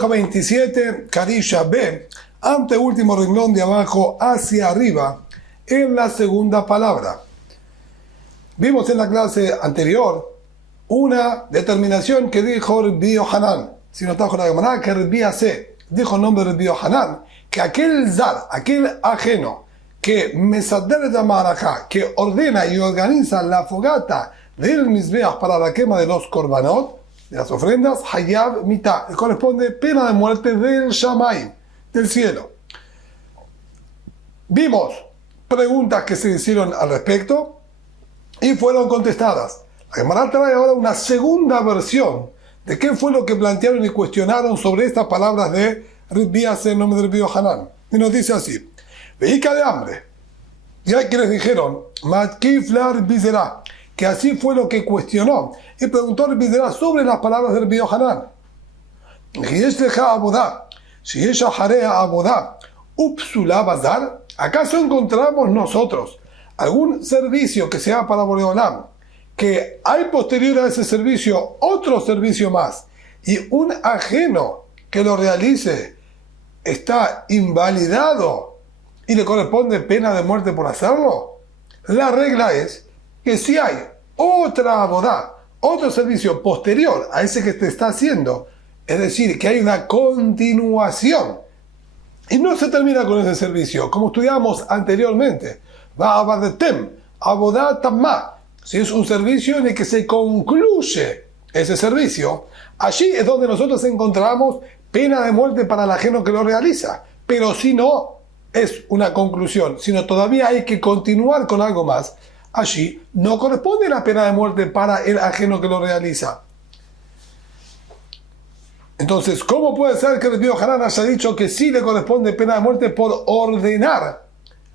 Hoja 27, Carisha B, anteúltimo renglón de abajo hacia arriba, en la segunda palabra. Vimos en la clase anterior una determinación que dijo Rabbi Yohanan. Si no trajo la Gemara, que Rabbi Asé dijo el nombre de Rabbi Yohanan, que aquel zar, aquel ajeno, que mesader de Marajá, que ordena y organiza la fogata del Mizbeach para la quema de los korbanot, de las ofrendas, Hayab Mitah, le corresponde pena de muerte del Shamayim, del cielo. Vimos preguntas que se hicieron al respecto y fueron contestadas. La Gemara trae ahora una segunda versión de qué fue lo que plantearon y cuestionaron sobre estas palabras de Rabbi Asé, en nombre de Rabbi Yohanan. Y nos dice así: Vehica de hambre. Y hay quienes dijeron, Matkiflar Bizera, que así fue lo que cuestionó y preguntó Rabbi Zera sobre las palabras de Rabbi Yohanan. ¿Acaso encontramos nosotros algún servicio que sea para Boreolam, que hay posterior a ese servicio otro servicio más, y un ajeno que lo realice está invalidado y le corresponde pena de muerte por hacerlo? La regla es que si hay otra abodá, otro servicio posterior a ese que te está haciendo, es decir, que hay una continuación y no se termina con ese servicio, como estudiamos anteriormente, va a abadetem, abodá tamá, si es un servicio en el que se concluye ese servicio, allí es donde nosotros encontramos pena de muerte para el ajeno que lo realiza. Pero si no es una conclusión, sino todavía hay que continuar con algo más, allí no corresponde la pena de muerte para el ajeno que lo realiza. Entonces, ¿cómo puede ser que Rabbi Yohanan haya dicho que sí le corresponde pena de muerte por ordenar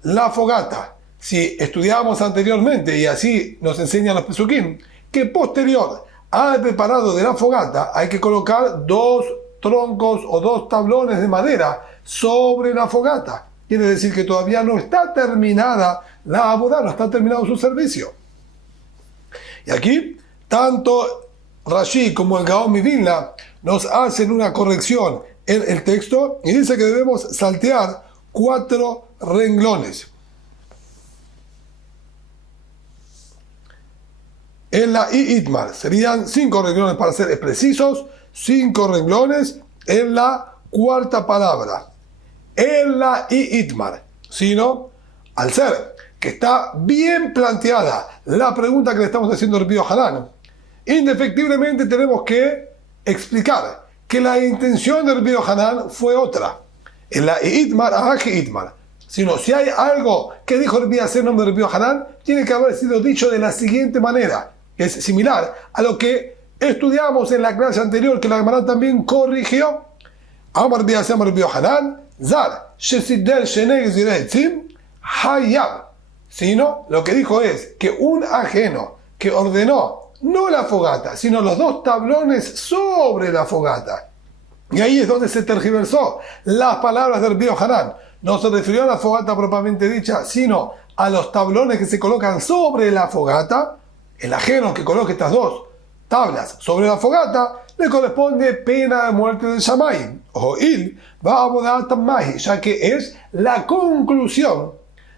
la fogata? Si estudiábamos anteriormente, y así nos enseñan los pesukim, que posterior al preparado de la fogata hay que colocar 2 troncos o 2 tablones de madera sobre la fogata. Quiere decir que todavía no está terminada la abodá, no está terminado su servicio. Y aquí, tanto Rashi como el Gaón Mivilna nos hacen una corrección en el texto y dice que debemos saltear 4 renglones. En la Itmar serían 5 renglones para ser precisos, 5 renglones en la cuarta palabra. En la Itmar, sino al ser que está bien planteada la pregunta que le estamos haciendo al Rabbi Yohanan, indefectiblemente tenemos que explicar que la intención del Rabbi Yohanan fue otra. En la Itmar, Itmar, sino si hay algo que dijo Rabbi Asé en nombre de Rabbi Yohanan, tiene que haber sido dicho de la siguiente manera. Es similar a lo que estudiamos en la clase anterior, que la Gemara también corrigió. Amar Rabbi Asé, Amar Rabbi Yohanan, Zar, Shesidel Shenei Ziretzim, Hayab. Sino, lo que dijo es que un ajeno que ordenó no la fogata, sino los 2 tablones sobre la fogata. Y ahí es donde se tergiversó las palabras de Rabbi Yohanan. No se refirió a la fogata propiamente dicha, sino a los tablones que se colocan sobre la fogata. El ajeno que coloque estas 2 tablas sobre la fogata le corresponde pena de muerte del Shamayim, o il va a bodar tamay, ya que es la conclusión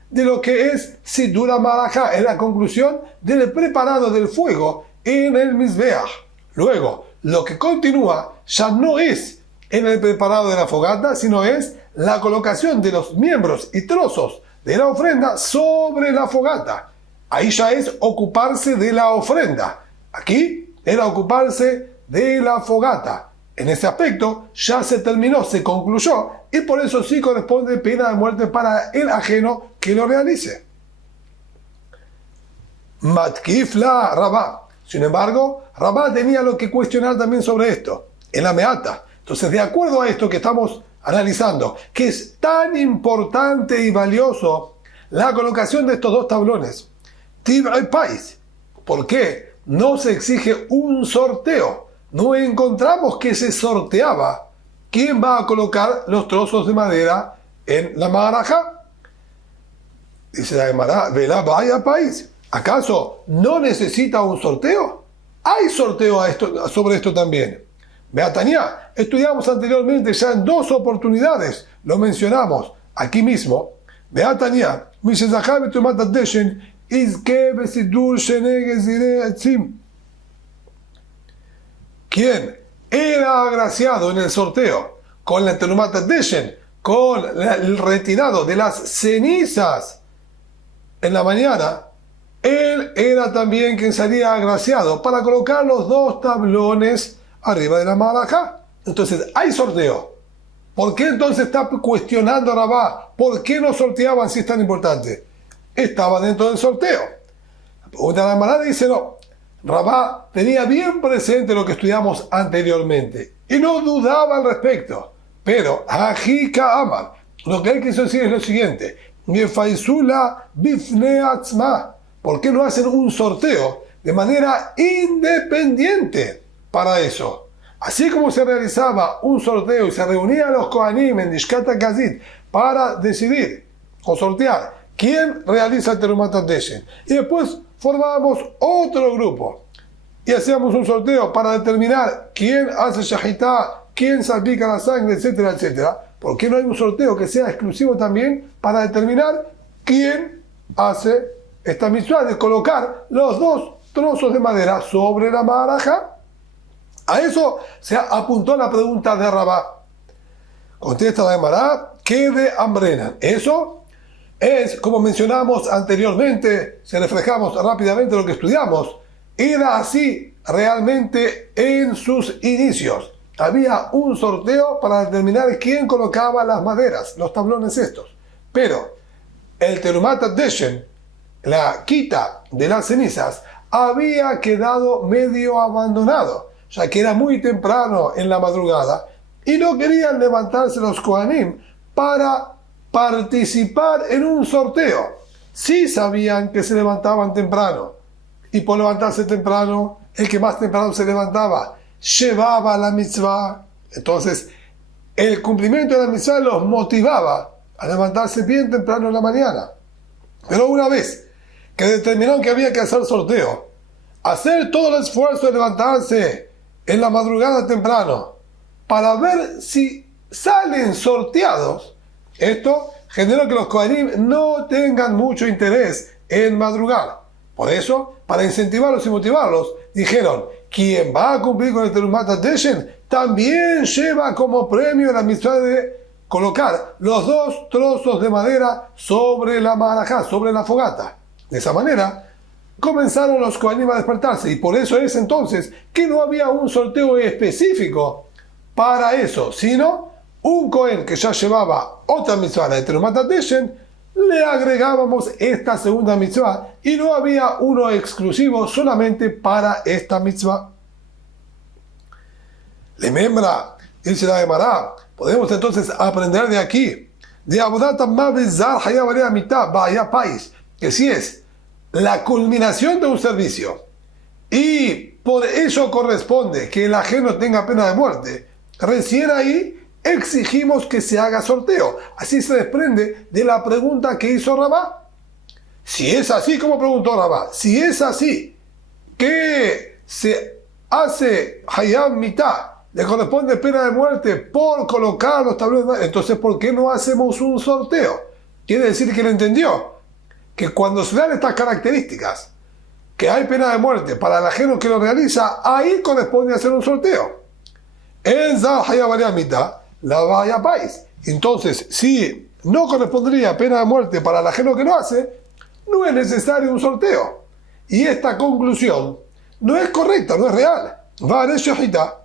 de lo que es Sidura Marajá, es la conclusión del preparado del fuego en el Mizbeach. Luego, lo que continúa ya no es en el preparado de la fogata, sino es la colocación de los miembros y trozos de la ofrenda sobre la fogata. Ahí ya es ocuparse de la ofrenda. Aquí era ocuparse de la fogata. En ese aspecto ya se terminó, se concluyó, y por eso sí corresponde pena de muerte para el ajeno que lo realice. Matkifla Rabá. Sin embargo, Rabá tenía lo que cuestionar también sobre esto, en la Meata. Entonces, de acuerdo a esto que estamos analizando, que es tan importante y valioso la colocación de estos 2 tablones, País, ¿por qué no se exige un sorteo? No encontramos que se sorteaba quién va a colocar los trozos de madera en la Marajá. Dice la Gemara, vela vaya país. ¿Acaso no necesita un sorteo? Hay sorteo sobre esto también. Beatania, estudiamos anteriormente ya en 2 oportunidades, lo mencionamos aquí mismo. Beatania, quien era agraciado en el sorteo con la Terumat Deshen, con el retirado de las cenizas en la mañana, él era también quien sería agraciado para colocar los 2 tablones arriba de la Marajá. Entonces, hay sorteo. ¿Por qué entonces está cuestionando a Rabá? ¿Por qué no sorteaban si es tan importante? Estaba dentro del sorteo. La pregunta de la Mará dice no. Rabá tenía bien presente lo que estudiamos anteriormente y no dudaba al respecto. Pero, Hajika Amar, lo que él quiso decir es lo siguiente: Yefaisula bifne atzma. ¿Por qué no hacen un sorteo de manera independiente para eso? Así como se realizaba un sorteo y se reunían los Kohanim en Lishkat HaGazit para decidir o sortear quién realiza el Terumat Deshen, y después formábamos otro grupo y hacíamos un sorteo para determinar quién hace Shahitá, quién salpica la sangre, etcétera, etcétera. ¿Por qué no hay un sorteo que sea exclusivo también para determinar quién hace esta mitzvah de colocar los 2 trozos de madera sobre la Marajá? A eso se apuntó la pregunta de Rabá. Contesta la Gemara, ¿qué de Amrenan? Eso es, como mencionamos anteriormente, se reflejamos rápidamente lo que estudiamos, era así realmente en sus inicios. Había un sorteo para determinar quién colocaba las maderas, los tablones estos. Pero el Terumat Deshen, la quita de las cenizas, había quedado medio abandonado, ya que era muy temprano en la madrugada y no querían levantarse los Kohanim para participar en un sorteo. Sí sabían que se levantaban temprano, y por levantarse temprano, el que más temprano se levantaba llevaba la mitzvah. Entonces, el cumplimiento de la mitzvah los motivaba a levantarse bien temprano en la mañana. Pero una vez que determinaron que había que hacer sorteo, hacer todo el esfuerzo de levantarse en la madrugada temprano para ver si salen sorteados, esto generó que los Kohanim no tengan mucho interés en madrugar. Por eso, para incentivarlos y motivarlos, dijeron: quien va a cumplir con el Terumat Deshen también lleva como premio la mitzvah de colocar los 2 trozos de madera sobre la marajá, sobre la fogata. De esa manera, comenzaron los Kohanim a despertarse, y por eso es entonces que no había un sorteo específico para eso, sino un Kohen que ya llevaba otra mitzvah de Terumat Deshen, le agregábamos esta segunda mitzvah y no había uno exclusivo solamente para esta mitzvah. Le membra, dice la Gemara, podemos entonces aprender de aquí, de Avodat Mavizar Hayabalea Mitad Bahaya Pais, que si es la culminación de un servicio y por ello corresponde que el ajeno tenga pena de muerte, recién ahí exigimos que se haga sorteo. Así se desprende de la pregunta que hizo Rabá. Si es así, como preguntó Rabá, si es así, que se hace Hayab Mitad, le corresponde pena de muerte por colocar los tablones, entonces ¿por qué no hacemos un sorteo? Quiere decir que él entendió que cuando se dan estas características, que hay pena de muerte para el ajeno que lo realiza, ahí corresponde hacer un sorteo. En Zah Hayab Mitad la vaya país. Entonces, si no correspondería pena de muerte para el ajeno que lo hace, no es necesario un sorteo. Y esta conclusión no es correcta, no es real. Va a shahita.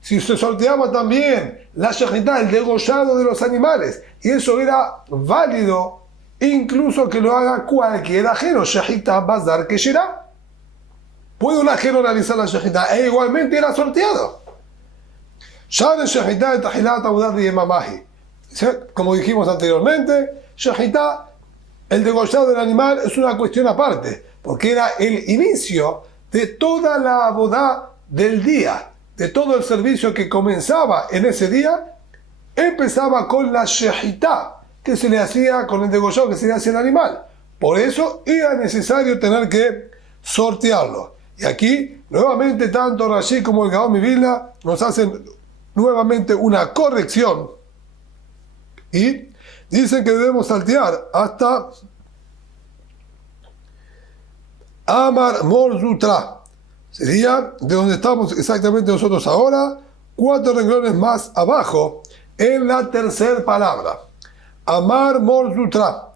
Si se sorteaba también la shahita, el degollado de los animales, y eso era válido, incluso que lo haga cualquier ajeno, shahita bazar que será. Puede un ajeno realizar la shahita e igualmente era sorteado. Como dijimos anteriormente, shahita, el degollado del animal, es una cuestión aparte, porque era el inicio de toda la abodá del día, de todo el servicio que comenzaba en ese día, empezaba con la shahita, que se le hacía con el degollado que se le hacía al animal. Por eso era necesario tener que sortearlo. Y aquí, nuevamente, tanto Rashi como el Gaón Vilna nos hacen nuevamente una corrección y dicen que debemos saltear hasta Amar Mor Zutra. Sería de donde estamos exactamente nosotros ahora, 4 renglones más abajo, en la tercera palabra. Amar Mor Zutra.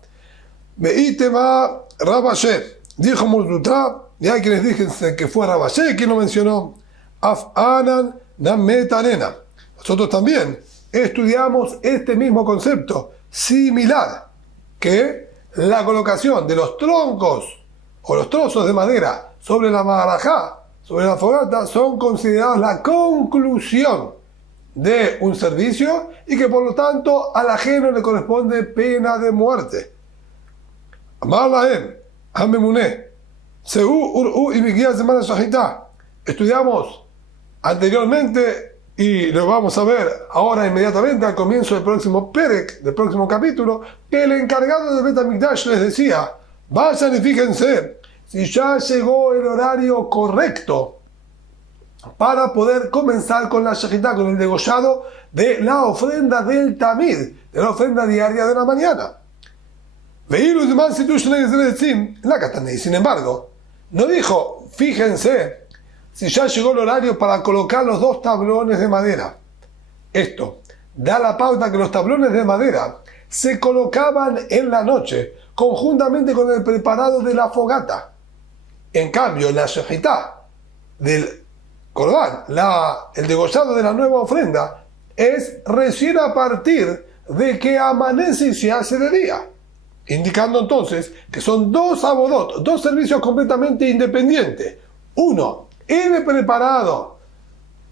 Meitema Rabashe. Dijo Mor Zutra, y hay quienes dicen que fue Rabashe quien lo mencionó. Afanan Nametanena. Nosotros también estudiamos este mismo concepto, similar, que la colocación de los troncos o los trozos de madera sobre la marajá, sobre la fogata, son considerados la conclusión de un servicio y que por lo tanto al ajeno le corresponde pena de muerte. Amar lahem, hamemuné, Seú, Ur'u y Miquías de Mara Shahitá. Estudiamos anteriormente y lo vamos a ver ahora inmediatamente al comienzo del próximo Perek, del próximo capítulo, que el encargado del Bet HaMikdash les decía: vayan y fíjense si ya llegó el horario correcto para poder comenzar con la shejitá, con el degollado de la ofrenda del tamid, de la ofrenda diaria de la mañana. Sin embargo, no dijo, fíjense si ya llegó el horario para colocar los 2 tablones de madera. Esto da la pauta que los tablones de madera se colocaban en la noche, conjuntamente con el preparado de la fogata. En cambio, la shejitá del Corbán, el degollado de la nueva ofrenda, es recién a partir de que amanece y se hace de día. Indicando entonces que son 2 abodot, 2 servicios completamente independientes. Uno, el preparado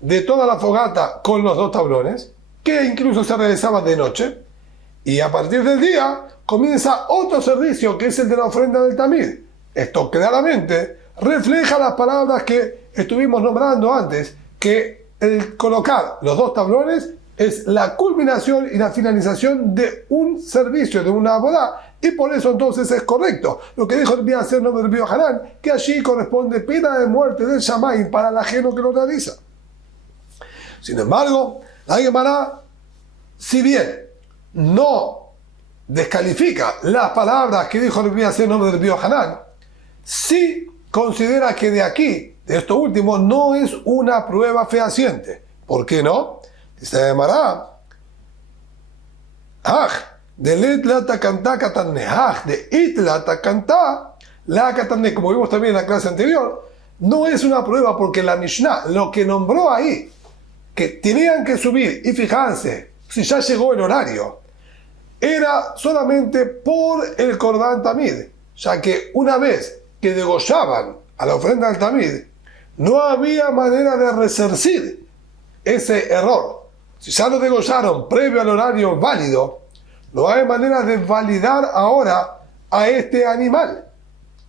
de toda la fogata con los 2 tablones, que incluso se realizaba de noche, y a partir del día comienza otro servicio que es el de la ofrenda del tamid. Esto claramente refleja las palabras que estuvimos nombrando antes, que el colocar los 2 tablones es la culminación y la finalización de un servicio, de una abodá, y por eso entonces es correcto lo que dijo el Biaser nombre del Biohanan, que allí corresponde pena de muerte del Shamayim para el ajeno que lo realiza. Sin embargo, la Gemara, si bien no descalifica las palabras que dijo el Biaser nombre del Biohanan, sí considera que de aquí, de esto último, no es una prueba fehaciente. ¿Por qué no? Dice la Gemara, de letlata cantá catanne, de itlata cantá la catanne, como vimos también en la clase anterior, no es una prueba porque la Mishnah, lo que nombró ahí, que tenían que subir y fijarse si ya llegó el horario, era solamente por el Cordán Tamid, ya que una vez que degollaban a la ofrenda del tamid, no había manera de resarcir ese error. Si ya lo degollaron previo al horario válido, no hay manera de validar ahora a este animal.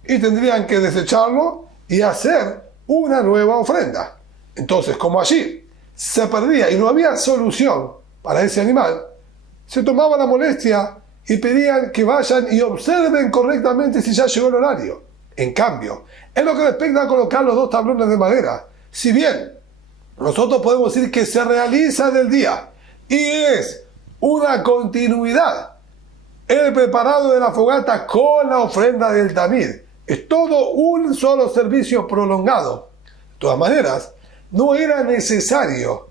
Y tendrían que desecharlo y hacer una nueva ofrenda. Entonces, como allí se perdía y no había solución para ese animal, se tomaba la molestia y pedían que vayan y observen correctamente si ya llegó el horario. En cambio, en lo que respecta a colocar los 2 tablones de madera, si bien nosotros podemos decir que se realiza del día y es una continuidad el preparado de la fogata con la ofrenda del tamid, es todo un solo servicio prolongado. De todas maneras, no era necesario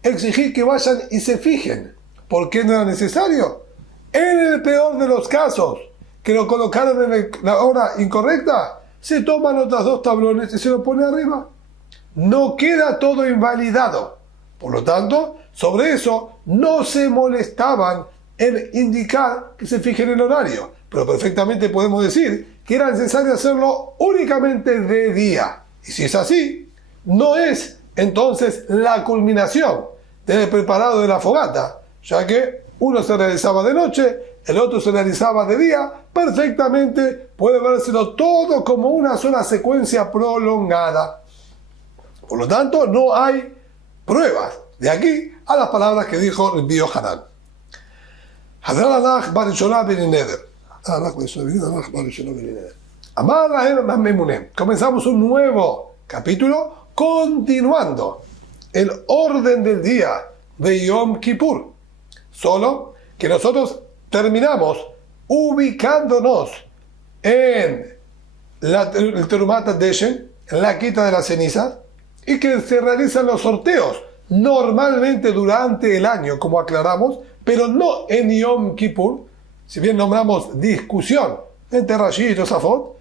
exigir que vayan y se fijen. ¿Por qué no era necesario? En el peor de los casos, que lo colocaron en la hora incorrecta, se toman otros 2 tablones y se lo pone arriba. No queda todo invalidado. Por lo tanto, sobre eso no se molestaban en indicar que se fijen el horario. Pero perfectamente podemos decir que era necesario hacerlo únicamente de día. Y si es así, no es entonces la culminación del preparado de la fogata, ya que uno se realizaba de noche, el otro se realizaba de día, perfectamente puede vérselo todo como una sola secuencia prolongada. Por lo tanto, no hay pruebas de aquí a las palabras que dijo el Biohanan. Comenzamos un nuevo capítulo continuando el orden del día de Yom Kippur. Solo que nosotros terminamos ubicándonos en el Terumat HaDeshen, en la quita de la ceniza, y que se realizan los sorteos normalmente durante el año, como aclaramos, pero no en Yom Kippur. Si bien nombramos discusión entre Rashi y Tosafot,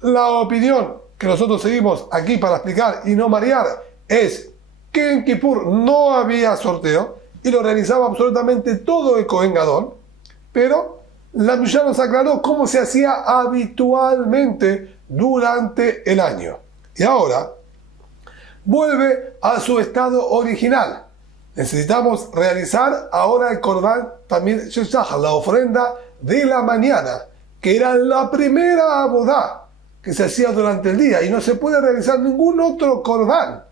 la opinión que nosotros seguimos aquí para explicar y no marear es que en Kippur no había sorteo y lo realizaba absolutamente todo el Kohen Gadol, pero la Mishnah nos aclaró cómo se hacía habitualmente durante el año. Y ahora vuelve a su estado original. Necesitamos realizar ahora el Korban también la ofrenda de la mañana, que era la primera abodá que se hacía durante el día, y no se puede realizar ningún otro Korban,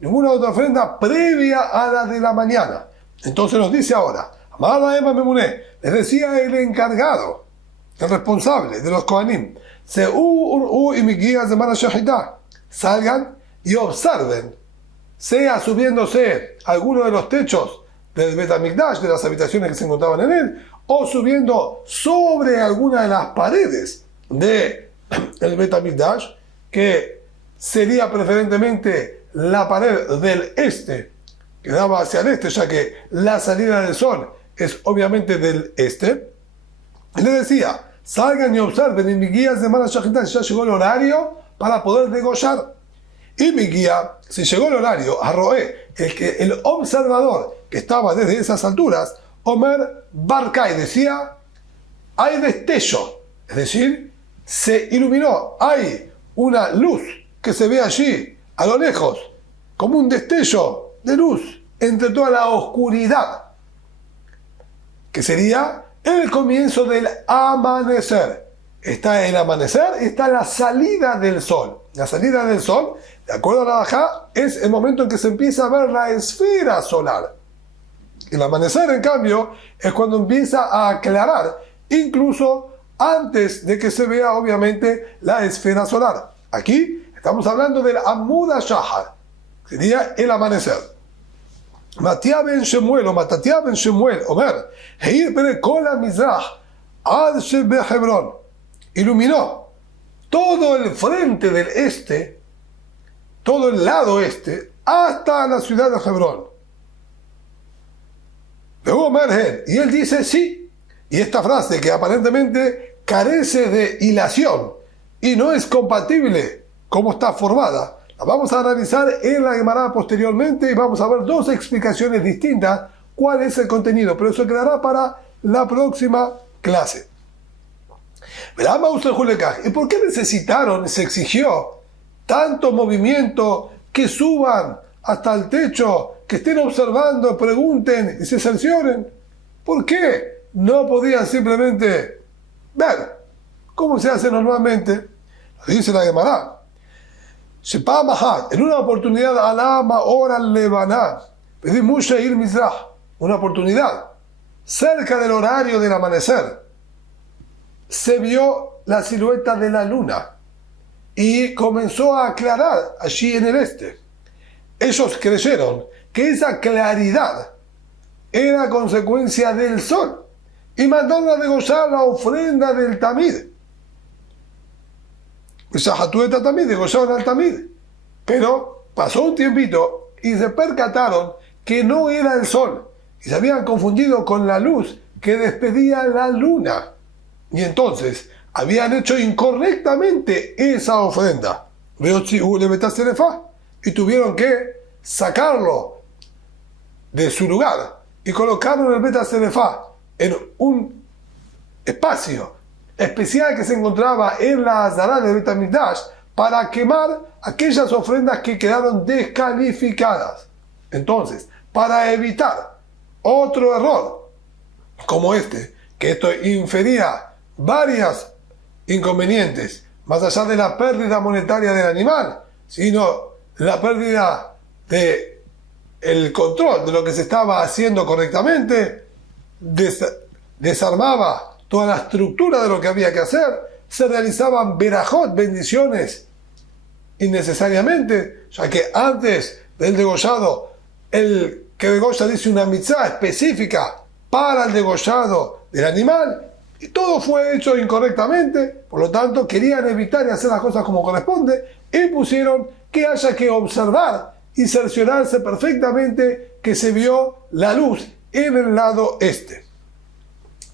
ninguna otra ofrenda previa a la de la mañana. Entonces nos dice ahora, Amar Emma Memuné, les decía el encargado, el responsable de los Kohanim, salgan y observen, sea subiéndose alguno de los techos del Bet HaMikdash, de las habitaciones que se encontraban en él, o subiendo sobre alguna de las paredes del Bet HaMikdash, que sería preferentemente la pared del este, que daba hacia el este, ya que la salida del sol es obviamente del este. Y le decía, salgan y observen en mi guía de Mara Shahitá, ya llegó el horario para poder degollar. Y mi guía, si llegó el horario, a Roé, el observador que estaba desde esas alturas, Omer Barkai decía, hay destello, es decir, se iluminó, hay una luz que se ve allí, a lo lejos, como un destello de luz entre toda la oscuridad, que sería el comienzo del amanecer. Está el amanecer, está la salida del sol. La salida del sol, de acuerdo a la Halajá, es el momento en que se empieza a ver la esfera solar. El amanecer, en cambio, es cuando empieza a aclarar, incluso antes de que se vea, obviamente, la esfera solar. Aquí estamos hablando del Amud HaShahar, sería el amanecer. Matías ben Shemuel o Matatías ben Shemuel, Omer, Heir Pere Kol HaMizrach, Ad Shebe Hebrón, iluminó todo el frente del este, todo el lado este, hasta la ciudad de Hebrón. Y él dice sí. Y esta frase, que aparentemente carece de hilación y no es compatible como está formada, la vamos a analizar en la Gemara posteriormente y vamos a ver dos explicaciones distintas cuál es el contenido, pero eso quedará para la próxima clase. ¿Y por qué necesitaron, se exigió tanto movimiento, que suban hasta el techo, que estén observando, pregunten y se cercioren? ¿Por qué no podían simplemente ver cómo se hace normalmente? Lo dice la Gemara. En una oportunidad, alama hora levaná, pedí mucha ir mizrah, una oportunidad, cerca del horario del amanecer, se vio la silueta de la luna y comenzó a aclarar allí en el este. Ellos creyeron que esa claridad era consecuencia del sol y mandaron a degollar la ofrenda del tamid. Tamid, degollaron al tamid. Pero pasó un tiempito y se percataron que no era el sol y se habían confundido con la luz que despedía la luna. Y entonces habían hecho incorrectamente esa ofrenda. Y tuvieron que sacarlo de su lugar y colocarlo en el Bet HaSerefá, en un espacio especial que se encontraba en la Azará del Bet HaMikdash, para quemar aquellas ofrendas que quedaron descalificadas. Entonces, para evitar otro error como este, que esto infería varios inconvenientes, más allá de la pérdida monetaria del animal, sino la pérdida de el control de lo que se estaba haciendo correctamente, desarmaba toda la estructura de lo que había que hacer, se realizaban berajot, bendiciones innecesariamente, ya que antes del degollado, el que degolla dice una mitzvah específica para el degollado del animal, y todo fue hecho incorrectamente. Por lo tanto, querían evitar y hacer las cosas como corresponde, y pusieron que haya que observar y cerciorarse perfectamente que se vio la luz en el lado este.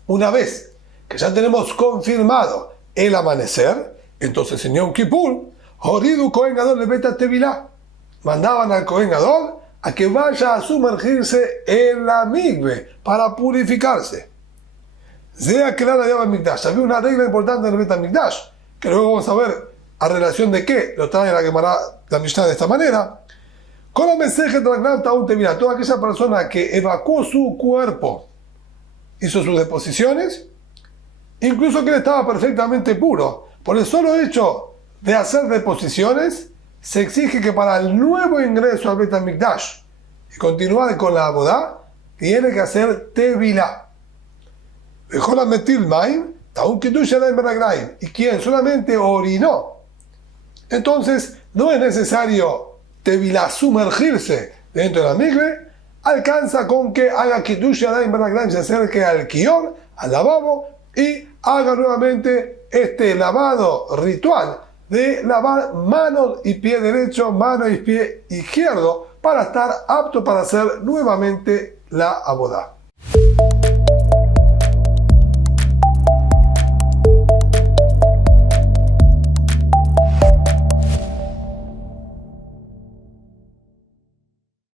Una vez que ya tenemos confirmado el amanecer, entonces en Yom Kippur, Horidu Kohen Gadol le Beta Tevilá, mandaban al Kohen Gadol a que vaya a sumergirse en la migbe para purificarse. Sea clara de Mikdash. Había una regla importante en el Beta Mikdash, que luego vamos a ver a relación de qué lo trae la Gemara, la Mishnah de esta manera. Con la mensaje de la toda aquella persona que evacuó su cuerpo, hizo sus deposiciones, incluso que él estaba perfectamente puro, por el solo hecho de hacer deposiciones, se exige que para el nuevo ingreso al Beit HaMikdash y continuar con la abodá, tiene que hacer tevilá. Y quien solamente orinó, entonces no es necesario tevilá, sumergirse dentro de la migbe, alcanza con que haga Kiddush Yadayim Beragraim, se acerque al Kior, al lavabo, y haga nuevamente este lavado ritual de lavar mano y pie derecho, mano y pie izquierdo, para estar apto para hacer nuevamente la abodá.